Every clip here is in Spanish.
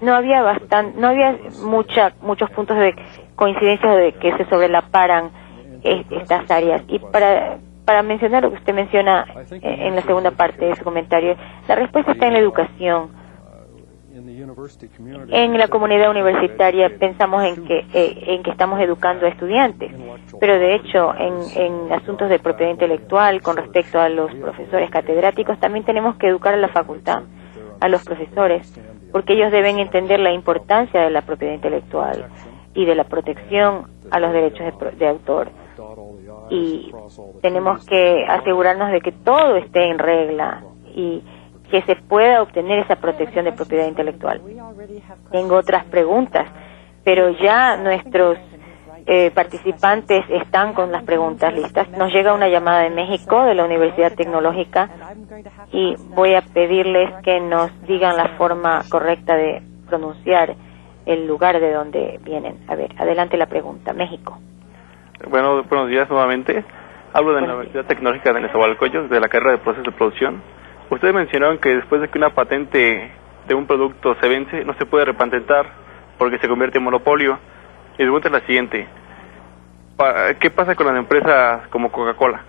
no había muchos puntos de coincidencia de que se sobrelaparan estas áreas. Y para mencionar lo que usted menciona en la segunda parte de su comentario, la respuesta está en la educación. En la comunidad universitaria pensamos en que estamos educando a estudiantes, pero de hecho en asuntos de propiedad intelectual con respecto a los profesores catedráticos también tenemos que educar a la facultad, a los profesores, porque ellos deben entender la importancia de la propiedad intelectual y de la protección a los derechos de autor. Y tenemos que asegurarnos de que todo esté en regla y que se pueda obtener esa protección de propiedad intelectual. Tengo otras preguntas, pero ya nuestros participantes están con las preguntas listas. Nos llega una llamada de México, de la Universidad Tecnológica, y voy a pedirles que nos digan la forma correcta de pronunciar el lugar de donde vienen. A ver, adelante la pregunta. México. Bueno, buenos días nuevamente. Hablo de la Universidad Tecnológica de Nezahualcóyotl, de la carrera de procesos de producción. Ustedes mencionaron que después de que una patente de un producto se vence, no se puede repatentar porque se convierte en monopolio. Y mi pregunta es la siguiente. ¿Qué pasa con las empresas como Coca-Cola?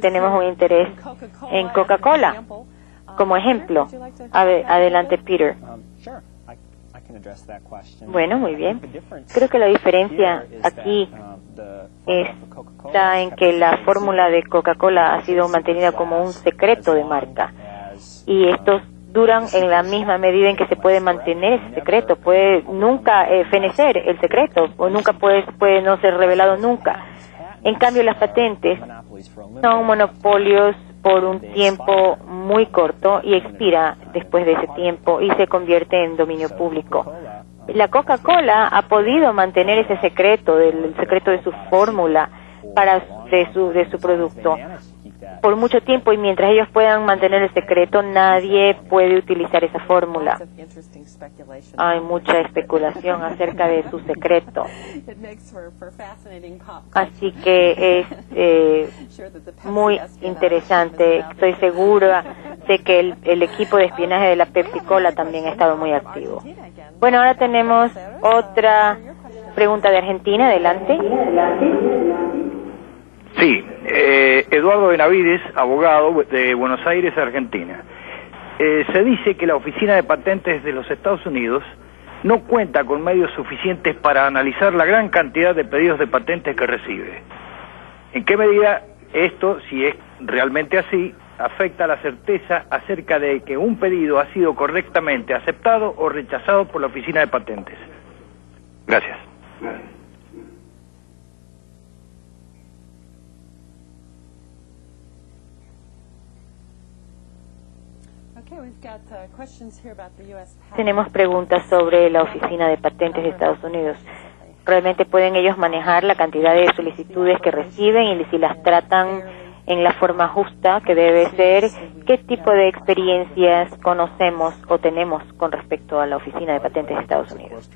Tenemos un interés en Coca-Cola como ejemplo. Adelante, Peter. Bueno, muy bien. Creo que la diferencia aquí está en que la fórmula de Coca-Cola ha sido mantenida como un secreto de marca. Y estos duran en la misma medida en que se puede mantener ese secreto. Puede nunca fenecer el secreto, o nunca puede no ser revelado nunca. En cambio, las patentes son monopolios por un tiempo muy corto y expira después de ese tiempo y se convierte en dominio público. La Coca-Cola ha podido mantener ese secreto, el secreto de su fórmula de su producto por mucho tiempo, y mientras ellos puedan mantener el secreto, nadie puede utilizar esa fórmula. Hay mucha especulación acerca de su secreto. Así que es muy interesante. Estoy segura de que el equipo de espionaje de la Pepsi-Cola también ha estado muy activo. Bueno, ahora tenemos otra pregunta de Argentina. Adelante. Sí, Eduardo Benavides, abogado de Buenos Aires, Argentina. Se dice que la Oficina de Patentes de los Estados Unidos no cuenta con medios suficientes para analizar la gran cantidad de pedidos de patentes que recibe. ¿En qué medida esto, si es realmente así, afecta la certeza acerca de que un pedido ha sido correctamente aceptado o rechazado por la Oficina de Patentes? Gracias. Tenemos preguntas sobre la Oficina de Patentes de Estados Unidos. ¿Realmente pueden ellos manejar la cantidad de solicitudes que reciben y si las tratan en la forma justa que debe ser? ¿Qué tipo de experiencias conocemos o tenemos con respecto a la Oficina de Patentes de Estados Unidos?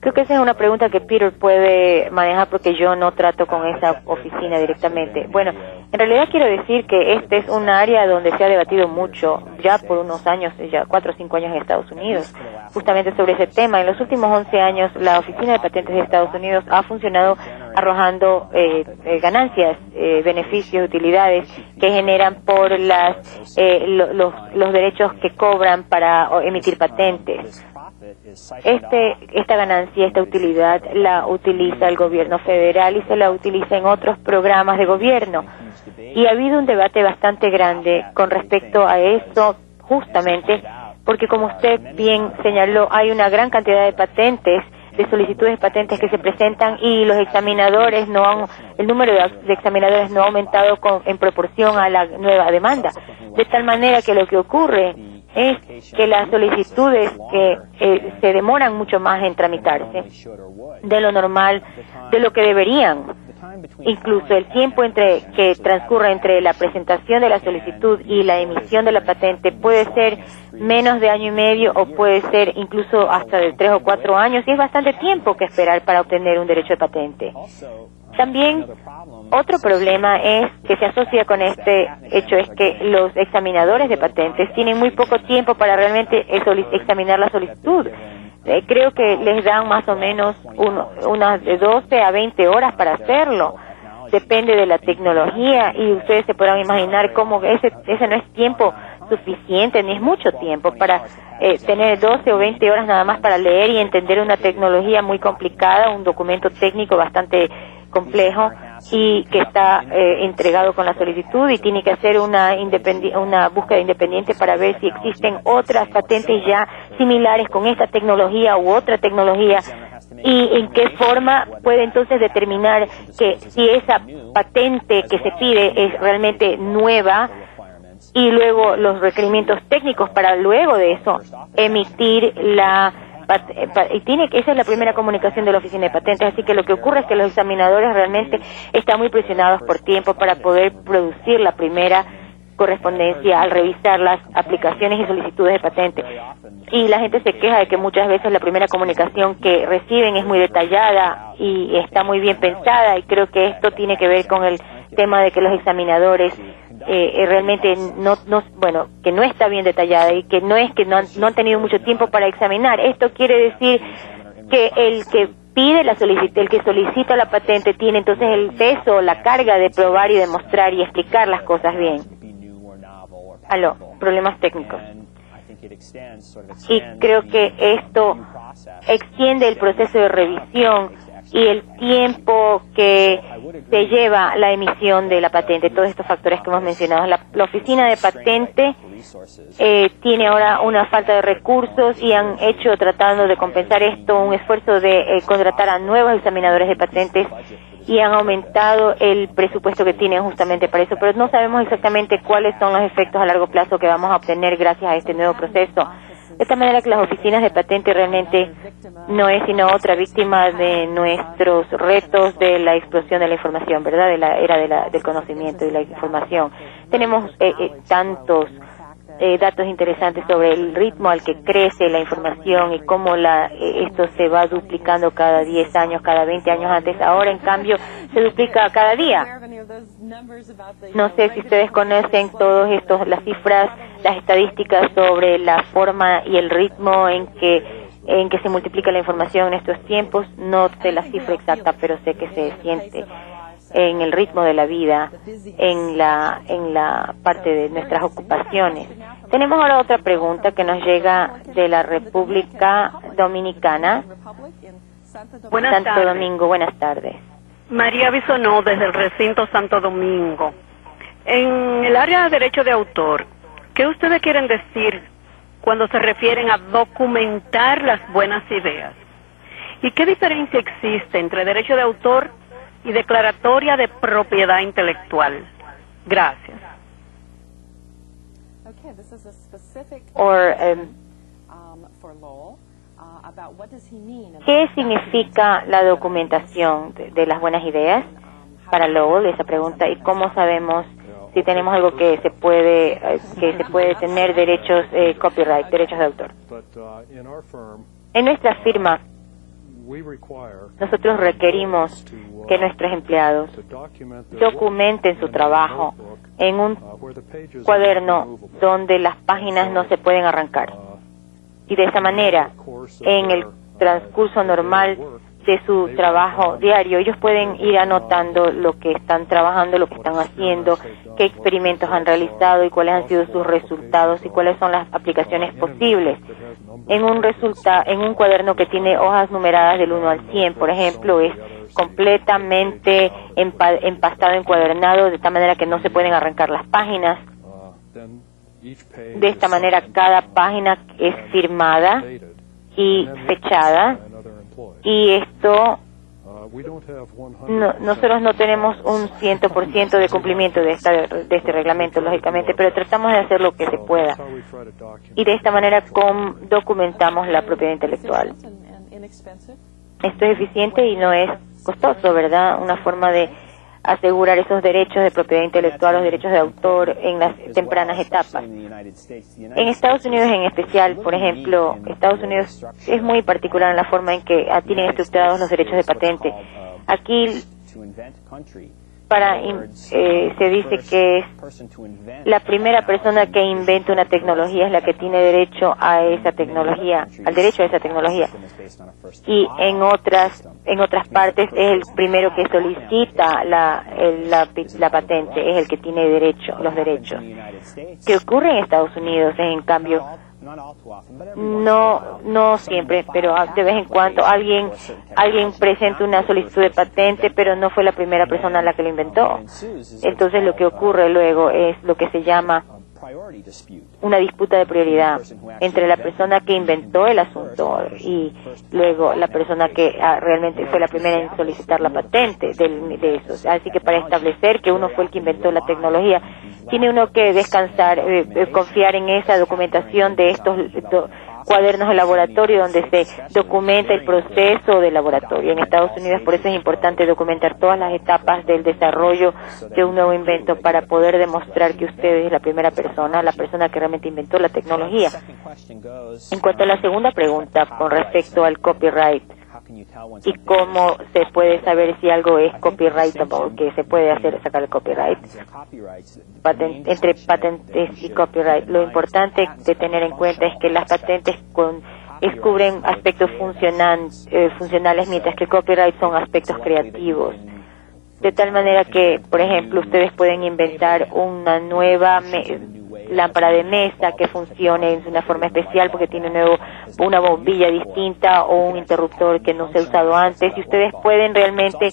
Creo que esa es una pregunta que Peter puede manejar porque yo no trato con esa oficina directamente. Bueno, en realidad quiero decir que este es un área donde se ha debatido mucho ya por unos años, ya 4 o 5 años en Estados Unidos, justamente sobre ese tema. En los últimos 11 años, la Oficina de Patentes de Estados Unidos ha funcionado arrojando ganancias, beneficios, utilidades que generan por los derechos que cobran para emitir patentes. Esta ganancia, esta utilidad la utiliza el gobierno federal y se la utiliza en otros programas de gobierno. Y ha habido un debate bastante grande con respecto a eso, justamente porque, como usted bien señaló, hay una gran cantidad de patentes, de solicitudes de patentes que se presentan y los examinadores el número de examinadores no ha aumentado en proporción a la nueva demanda. De tal manera que lo que ocurre es que las solicitudes se demoran mucho más en tramitarse de lo normal, de lo que deberían. incluso el tiempo que transcurre entre la presentación de la solicitud y la emisión de la patente puede ser menos de año y medio o puede ser incluso hasta de 3 o 4 años, y es bastante tiempo que esperar para obtener un derecho de patente. También otro problema que se asocia con este hecho es que los examinadores de patentes tienen muy poco tiempo para realmente examinar la solicitud. Creo que les dan más o menos unas de 12 a 20 horas para hacerlo. Depende de la tecnología, y ustedes se podrán imaginar cómo ese no es tiempo suficiente, ni es mucho tiempo para tener 12 o 20 horas nada más para leer y entender una tecnología muy complicada, un documento técnico bastante complejo y que está entregado con la solicitud, y tiene que hacer una búsqueda independiente para ver si existen otras patentes ya similares con esta tecnología u otra tecnología, y en qué forma puede entonces determinar que si esa patente que se pide es realmente nueva, y luego los requerimientos técnicos para luego de eso emitir esa es la primera comunicación de la Oficina de Patentes. Así que lo que ocurre es que los examinadores realmente están muy presionados por tiempo para poder producir la primera correspondencia al revisar las aplicaciones y solicitudes de patente. Y la gente se queja de que muchas veces la primera comunicación que reciben es muy detallada y está muy bien pensada, y creo que esto tiene que ver con el tema de que los examinadores realmente que no está bien detallada, y que no han tenido mucho tiempo para examinar. Esto quiere decir que el que pide el que solicita la patente tiene entonces el peso, la carga de probar y demostrar y explicar las cosas bien. Problemas técnicos. Y creo que esto extiende el proceso de revisión y el tiempo que se lleva la emisión de la patente, todos estos factores que hemos mencionado. La Oficina de Patente tiene ahora una falta de recursos, y han hecho, tratando de compensar esto, un esfuerzo de contratar a nuevos examinadores de patentes, y han aumentado el presupuesto que tienen justamente para eso, pero no sabemos exactamente cuáles son los efectos a largo plazo que vamos a obtener gracias a este nuevo proceso. De esta manera que las oficinas de patente realmente no es sino otra víctima de nuestros retos de la explosión de la información, ¿verdad? De la era del conocimiento y la información. Tenemos tantos datos interesantes sobre el ritmo al que crece la información y cómo esto se va duplicando cada 10 años, cada 20 años antes. Ahora, en cambio, se duplica cada día. No sé si ustedes conocen las cifras, las estadísticas sobre la forma y el ritmo en que se multiplica la información en estos tiempos. No sé la cifra exacta, pero sé que se siente en el ritmo de la vida, en la parte de nuestras ocupaciones. Tenemos ahora otra pregunta que nos llega de la República Dominicana. Santo Domingo, buenas tardes. María Bisonó, desde el recinto Santo Domingo. En el área de derecho de autor, ¿qué ustedes quieren decir cuando se refieren a documentar las buenas ideas? ¿Y qué diferencia existe entre derecho de autor y declaratoria de propiedad intelectual? Gracias. ¿Qué significa la documentación de las buenas ideas para Lowell? Esa pregunta, y cómo sabemos si tenemos algo que se puede tener derechos copyright, derechos de autor. En nuestra firma, nosotros requerimos que nuestros empleados documenten su trabajo en un cuaderno donde las páginas no se pueden arrancar. Y de esa manera, en el transcurso normal de su trabajo diario, ellos pueden ir anotando lo que están trabajando, lo que están haciendo, qué experimentos han realizado y cuáles han sido sus resultados y cuáles son las aplicaciones posibles. En un cuaderno que tiene hojas numeradas del 1 al 100, por ejemplo, es completamente empastado, encuadernado, de esta manera que no se pueden arrancar las páginas. De esta manera, cada página es firmada y fechada, y esto nosotros no tenemos un 100% de cumplimiento de este reglamento, lógicamente, pero tratamos de hacer lo que se pueda, y de esta manera documentamos la propiedad intelectual. Esto es eficiente y no es costoso, ¿verdad? Una forma de asegurar esos derechos de propiedad intelectual, los derechos de autor en las tempranas etapas. En Estados Unidos en especial, por ejemplo, Estados Unidos es muy particular en la forma en que tienen estructurados los derechos de patente. Aquí se dice que la primera persona que inventa una tecnología es la que tiene derecho a esa tecnología, al derecho a esa tecnología. Y en otras partes es el primero que solicita la patente, es el que tiene los derechos. ¿Qué ocurre en Estados Unidos? En cambio, no siempre, pero de vez en cuando alguien presenta una solicitud de patente, pero no fue la primera persona la que lo inventó. Entonces lo que ocurre luego es lo que se llama una disputa de prioridad entre la persona que inventó el asunto y luego la persona que realmente fue la primera en solicitar la patente de eso. Así que para establecer que uno fue el que inventó la tecnología, tiene uno que descansar, confiar en esa documentación de estos cuadernos de laboratorio donde se documenta el proceso del laboratorio. En Estados Unidos por eso es importante documentar todas las etapas del desarrollo de un nuevo invento para poder demostrar que usted es la primera persona, la persona que realmente inventó la tecnología. En cuanto a la segunda pregunta con respecto al copyright y cómo se puede saber si algo es copyrightable, que se puede sacar el copyright entre patentes y copyright. Lo importante de tener en cuenta es que las patentes cubren aspectos funcionales, mientras que el copyright son aspectos creativos. De tal manera que, por ejemplo, ustedes pueden inventar una nueva lámpara de mesa que funcione de una forma especial porque tiene una bombilla distinta o un interruptor que no se ha usado antes, y ustedes pueden realmente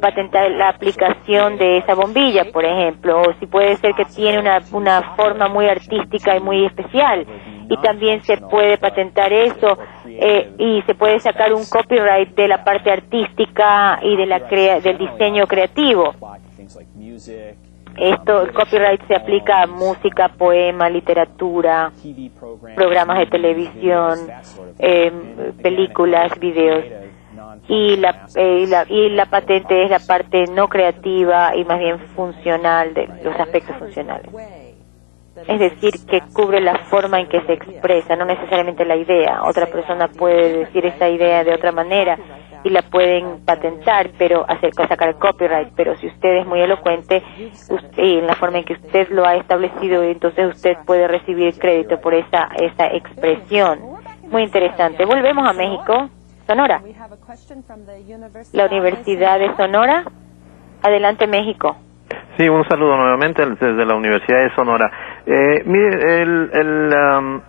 patentar la aplicación de esa bombilla, por ejemplo, o si puede ser que tiene una forma muy artística y muy especial, y también se puede patentar eso y se puede sacar un copyright de la parte artística y del diseño creativo. El copyright se aplica a música, poema, literatura, programas de televisión, películas, videos. Y la patente es la parte no creativa y más bien funcional, de los aspectos funcionales. Es decir, que cubre la forma en que se expresa, no necesariamente la idea. Otra persona puede decir esa idea de otra manera y la pueden patentar, pero sacar el copyright, pero si usted es muy elocuente y en la forma en que usted lo ha establecido, entonces usted puede recibir crédito por esa expresión. Muy interesante. Volvemos a México. Sonora. La Universidad de Sonora. Adelante, México. Sí, un saludo nuevamente desde la Universidad de Sonora. Mire, el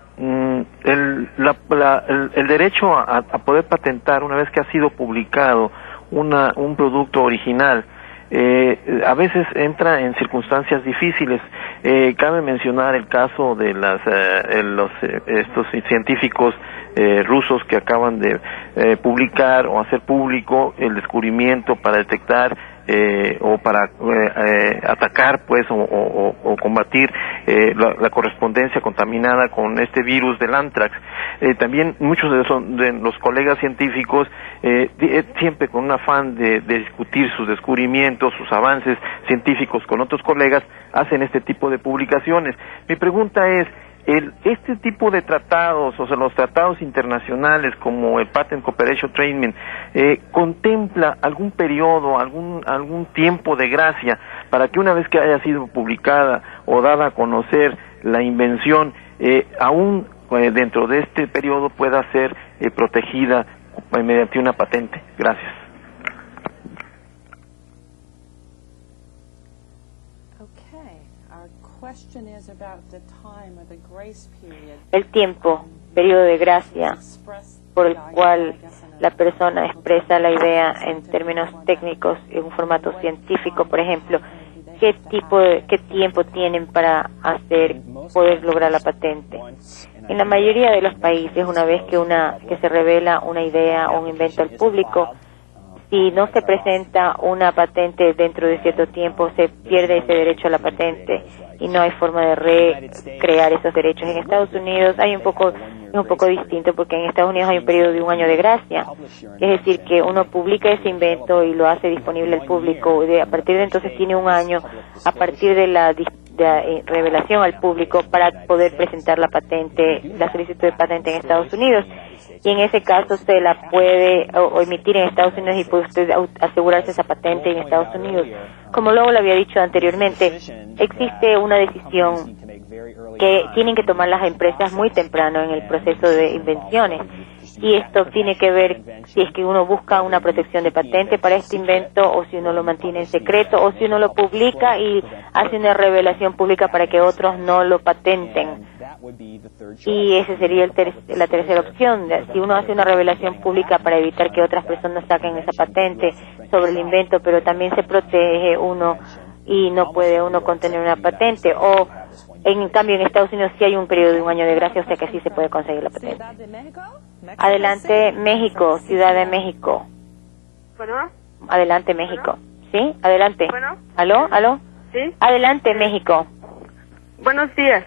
derecho a poder patentar una vez que ha sido publicado un producto original a veces entra en circunstancias difíciles. Cabe mencionar el caso de estos científicos rusos que acaban de publicar o hacer público el descubrimiento para detectar o para atacar pues o combatir la correspondencia contaminada con este virus del anthrax. También muchos de los colegas científicos siempre con un afán de discutir sus descubrimientos, sus avances científicos con otros colegas, hacen este tipo de publicaciones. Mi pregunta es, este tipo de tratados, o sea, los tratados internacionales como el Patent Cooperation Treaty, ¿contempla algún periodo, algún tiempo de gracia para que una vez que haya sido publicada o dada a conocer la invención, aún dentro de este periodo pueda ser protegida mediante una patente? Gracias. El tiempo, periodo de gracia, por el cual la persona expresa la idea en términos técnicos, en un formato científico, por ejemplo, qué tiempo tienen para poder lograr la patente. En la mayoría de los países, una vez que se revela una idea o un invento al público, si no se presenta una patente dentro de cierto tiempo, se pierde ese derecho a la patente y no hay forma de recrear esos derechos. En Estados Unidos es un poco distinto, porque en Estados Unidos hay un periodo de 1 año de gracia, es decir, que uno publica ese invento y lo hace disponible al público, y a partir de entonces tiene 1 año a partir de la revelación al público para poder presentar la patente, la solicitud de patente en Estados Unidos. Y en ese caso se la puede o emitir en Estados Unidos y puede usted asegurarse esa patente en Estados Unidos. Como luego lo había dicho anteriormente, existe una decisión que tienen que tomar las empresas muy temprano en el proceso de invenciones. Y esto tiene que ver si es que uno busca una protección de patente para este invento, o si uno lo mantiene en secreto, o si uno lo publica y hace una revelación pública para que otros no lo patenten. Y esa sería la tercera opción. Si uno hace una revelación pública para evitar que otras personas saquen esa patente sobre el invento, pero también se protege uno y no puede uno contener una patente. O en cambio en Estados Unidos sí hay un periodo de 1 año de gracia, o sea que sí se puede conseguir la patente. Adelante, México, Ciudad de México. Bueno. Adelante, México. ¿Sí? Adelante. Bueno. ¿Aló? Sí. Adelante, México. Buenos días.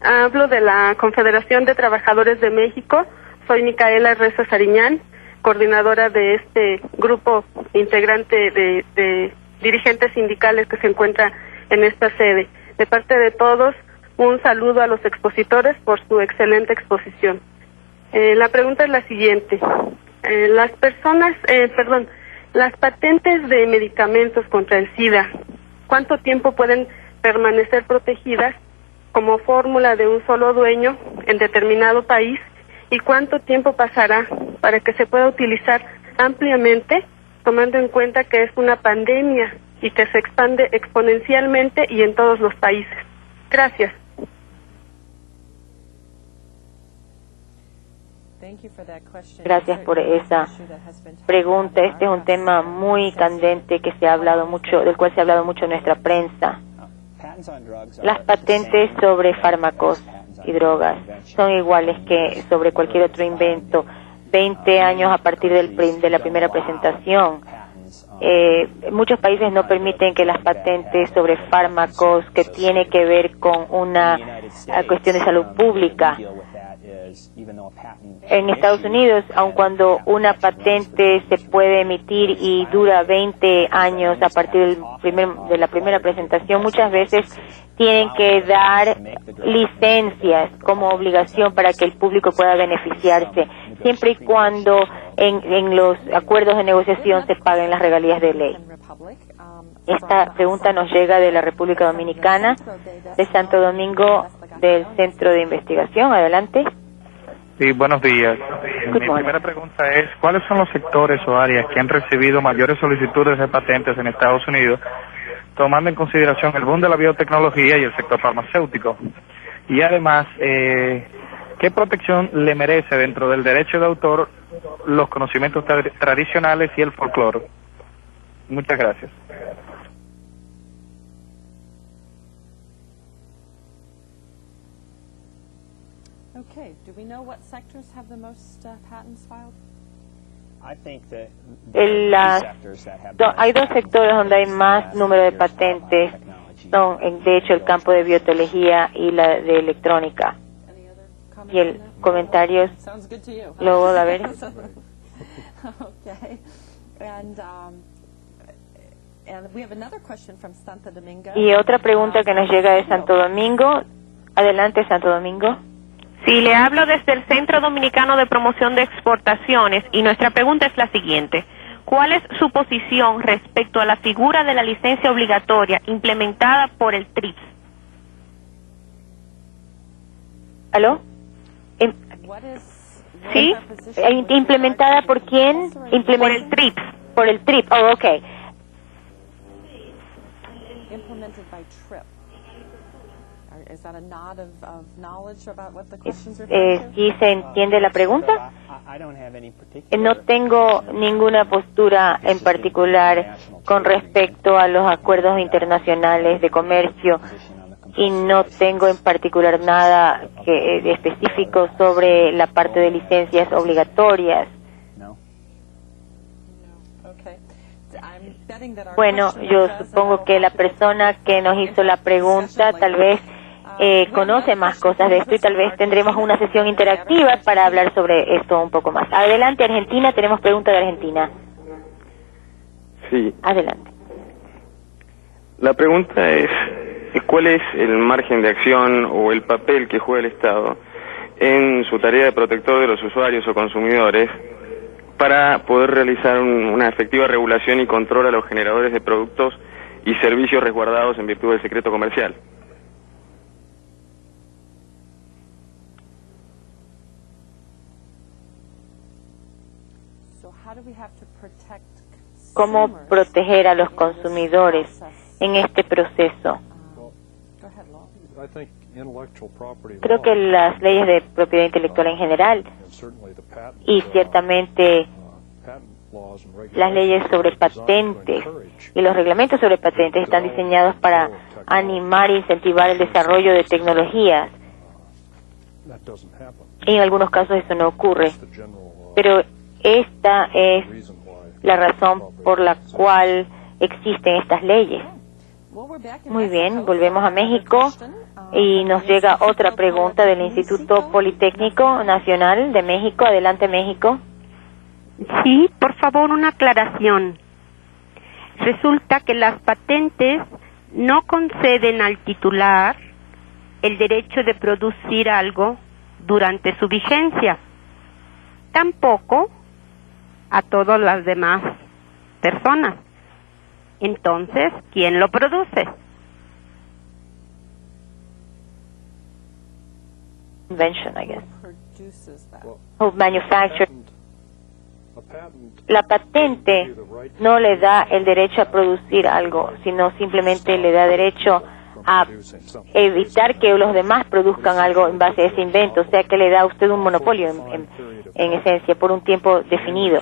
Hablo de la Confederación de Trabajadores de México. Soy Micaela Reza Sariñán, coordinadora de este grupo integrante de dirigentes sindicales que se encuentra en esta sede. De parte de todos, un saludo a los expositores por su excelente exposición. La pregunta es la siguiente. Las patentes de medicamentos contra el SIDA, ¿cuánto tiempo pueden permanecer protegidas como fórmula de un solo dueño en determinado país, y cuánto tiempo pasará para que se pueda utilizar ampliamente, tomando en cuenta que es una pandemia y que se expande exponencialmente y en todos los países? Gracias. Gracias por esa pregunta. Este es un tema muy candente que se ha hablado mucho, del cual se ha hablado mucho en nuestra prensa. Las patentes sobre fármacos y drogas son iguales que sobre cualquier otro invento. 20 años a partir de la primera presentación. Muchos países no permiten que las patentes sobre fármacos que tiene que ver con una cuestión de salud pública. En Estados Unidos, aun cuando una patente se puede emitir y dura 20 años a partir de la primera presentación, muchas veces tienen que dar licencias como obligación para que el público pueda beneficiarse, siempre y cuando en los acuerdos de negociación se paguen las regalías de ley. Esta pregunta nos llega de la República Dominicana, de Santo Domingo, del Centro de Investigación. Adelante. Sí, buenos días. Mi primera pregunta es, ¿cuáles son los sectores o áreas que han recibido mayores solicitudes de patentes en Estados Unidos, tomando en consideración el boom de la biotecnología y el sector farmacéutico? Y además, ¿qué protección le merece dentro del derecho de autor los conocimientos tradicionales y el folclore? Muchas gracias. Okay, do we know what sectors have the most patents filed? Hay 2 sectores donde hay más número de patentes. Son, de hecho, el campo de biotecnología y la de electrónica. Y el comentario luego, a ver. Okay. And we have another question from Santo Domingo. Y otra pregunta que nos llega de Santo Domingo. Adelante, Santo Domingo. Sí, le hablo desde el Centro Dominicano de Promoción de Exportaciones y nuestra pregunta es la siguiente. ¿Cuál es su posición respecto a la figura de la licencia obligatoria implementada por el TRIPS? ¿Aló? ¿Sí? ¿Implementada por quién? Por el TRIPS. Por el TRIPS, oh, ok. Implemented by TRIP. Is that a nod of knowledge about what the question's referring to? ¿Sí se entiende la pregunta? No tengo ninguna postura en particular con respecto a los acuerdos internacionales de comercio y no tengo en particular nada específico sobre la parte de licencias obligatorias. Bueno, yo supongo que la persona que nos hizo la pregunta tal vez conoce más cosas de esto y tal vez tendremos una sesión interactiva para hablar sobre esto un poco más. Adelante, Argentina, tenemos pregunta de Argentina. Sí. Adelante. La pregunta es, ¿cuál es el margen de acción o el papel que juega el Estado en su tarea de protector de los usuarios o consumidores para poder realizar una efectiva regulación y control a los generadores de productos y servicios resguardados en virtud del secreto comercial? ¿Cómo proteger a los consumidores en este proceso? Creo que las leyes de propiedad intelectual en general y ciertamente las leyes sobre patentes y los reglamentos sobre patentes están diseñados para animar e incentivar el desarrollo de tecnologías. En algunos casos eso no ocurre, pero esta es la razón por la cual existen estas leyes. Muy bien, volvemos a México y nos llega otra pregunta del Instituto Politécnico Nacional de México. Adelante, México. Sí, por favor, una aclaración. Resulta que las patentes no conceden al titular el derecho de producir algo durante su vigencia, tampoco a todas las demás personas. Entonces, ¿quién lo produce? Invention, I guess. Who manufacture. La patente no le da el derecho a producir algo, sino simplemente le da derecho a evitar que los demás produzcan algo en base a ese invento, o sea que le da a usted un monopolio en esencia por un tiempo definido,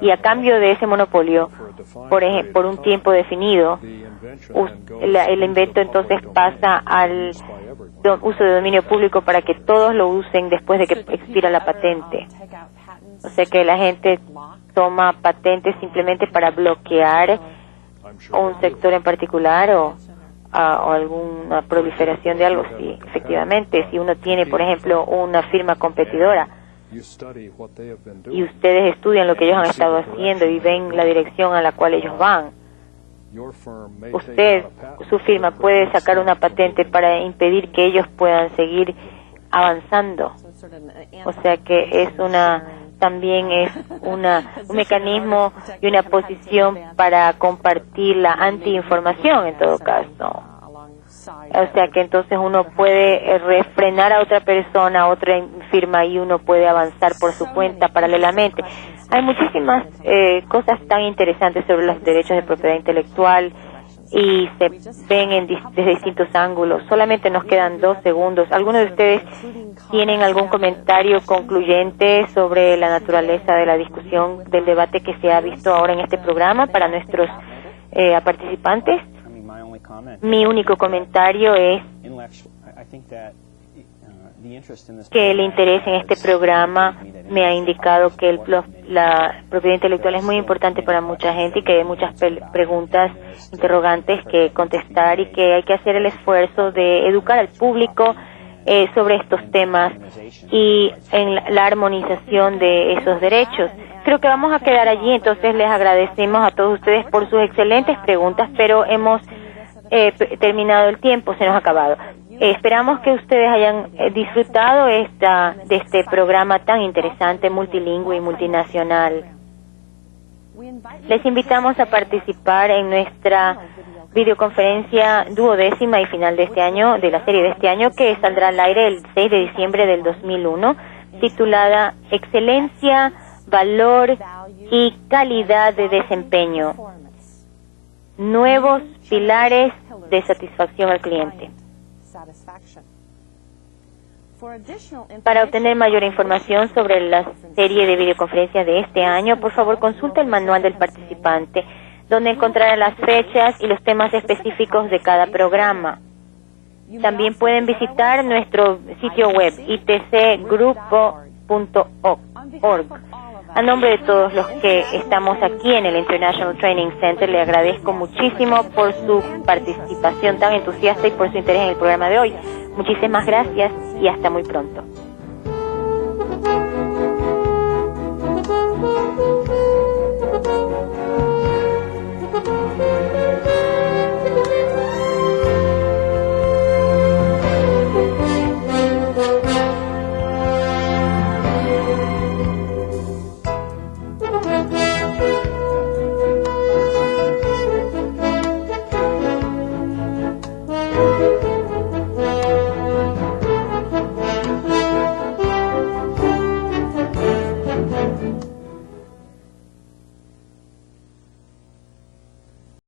y a cambio de ese monopolio por un tiempo definido el invento entonces pasa al uso de dominio público para que todos lo usen después de que expira la patente. O sea que la gente toma patentes simplemente para bloquear un sector en particular o alguna proliferación de algo. Sí, efectivamente, si uno tiene, por ejemplo, una firma competidora y ustedes estudian lo que ellos han estado haciendo y ven la dirección a la cual ellos van, su firma puede sacar una patente para impedir que ellos puedan seguir avanzando. O sea que también es un mecanismo y una posición para compartir la antiinformación en todo caso. O sea que entonces uno puede refrenar a otra persona, a otra firma, y uno puede avanzar por su cuenta paralelamente. Hay muchísimas cosas tan interesantes sobre los derechos de propiedad intelectual y se ven desde distintos ángulos. Solamente nos quedan 2 segundos. ¿Alguno de ustedes tienen algún comentario concluyente sobre la naturaleza de la discusión, del debate que se ha visto ahora en este programa para nuestros participantes? Mi único comentario es que el interés en este programa me ha indicado que la propiedad intelectual es muy importante para mucha gente y que hay muchas preguntas, interrogantes que contestar, y que hay que hacer el esfuerzo de educar al público sobre estos temas y en la armonización de esos derechos. Creo que vamos a quedar allí, entonces les agradecemos a todos ustedes por sus excelentes preguntas, pero hemos terminado el tiempo, se nos ha acabado. Esperamos que ustedes hayan disfrutado de este programa tan interesante, multilingüe y multinacional. Les invitamos a participar en nuestra videoconferencia 12ª y final de este año, de la serie de este año, que saldrá al aire el 6 de diciembre del 2001, titulada Excelencia, Valor y Calidad de Desempeño. Nuevos pilares de satisfacción al cliente. Para obtener mayor información sobre la serie de videoconferencias de este año, por favor consulte el manual del participante, donde encontrará las fechas y los temas específicos de cada programa. También pueden visitar nuestro sitio web itcgrupo.org. A nombre de todos los que estamos aquí en el International Training Center, le agradezco muchísimo por su participación tan entusiasta y por su interés en el programa de hoy. Muchísimas gracias y hasta muy pronto.